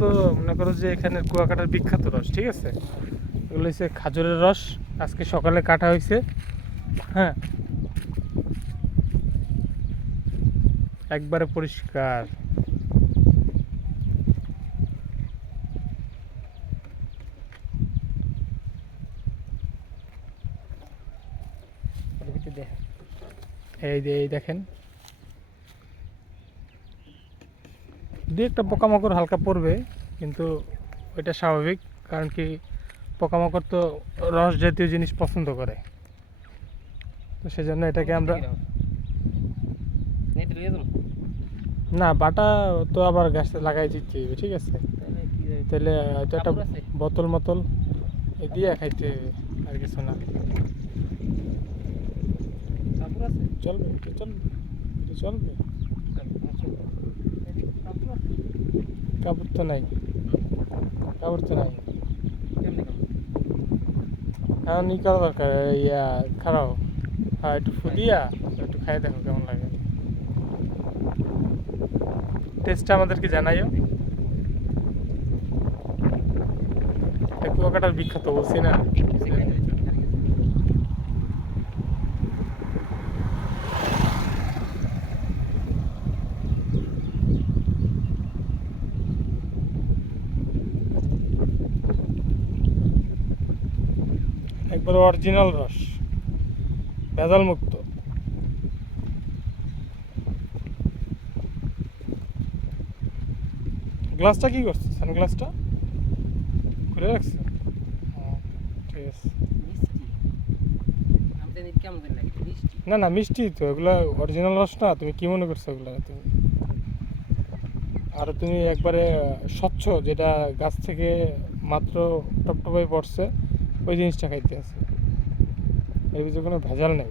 তো মনে করো যে এখানের কুয়াকাটার বিখ্যাত রস, ঠিক আছে। এগুলো হচ্ছে খাজুরের রস, আজকে সকালে কাটা হয়েছে। হ্যাঁ, একবারে পরিষ্কার। এই দেখেন, দু একটা পোকামাকড় হালকা পড়বে, কিন্তু ওইটা স্বাভাবিক। কারণ কি, পোকামাকড় তো রস জাতীয় জিনিস পছন্দ করে, তো সেজন্য এটাকে আমরা না বাটা তো আবার গাছে লাগাই দিতে হইবে, ঠিক আছে। তাহলে এটা একটা বোতল মতল দিয়ে খাইতে হইবে, আর কিছু না। চলবে, এটা চলবে, এটা চলবে। কাপড় তো নাই, কাপড় তো নাই। এখন ই করা দরকার, ইয়া খারাপ। হ্যাঁ, একটু ফুদিয়া একটু খাই দেখো কেমন লাগে। টেস্টটা আমাদেরকে জানাইও। এটা কুয়াকাটার বিখ্যাত, বলছি না। একবার অরিজিনাল রস, ভেজাল মুক্ত। গ্লাসটা কি করছে? সানগ্লাসটা খুলে রাখছে? ঠিক আছে। না না, মিষ্টি তো এগুলা, অরিজিনাল রস না। তুমি কি মনে করছো এগুলা তুমি? আর তুমি একবারে স্বচ্ছ, যেটা গাছ থেকে মাত্র টপটপাই পড়ছে, ওই জিনিসটা খাইতে আছে। এর ভিতরে কোনো ভেজাল নেই।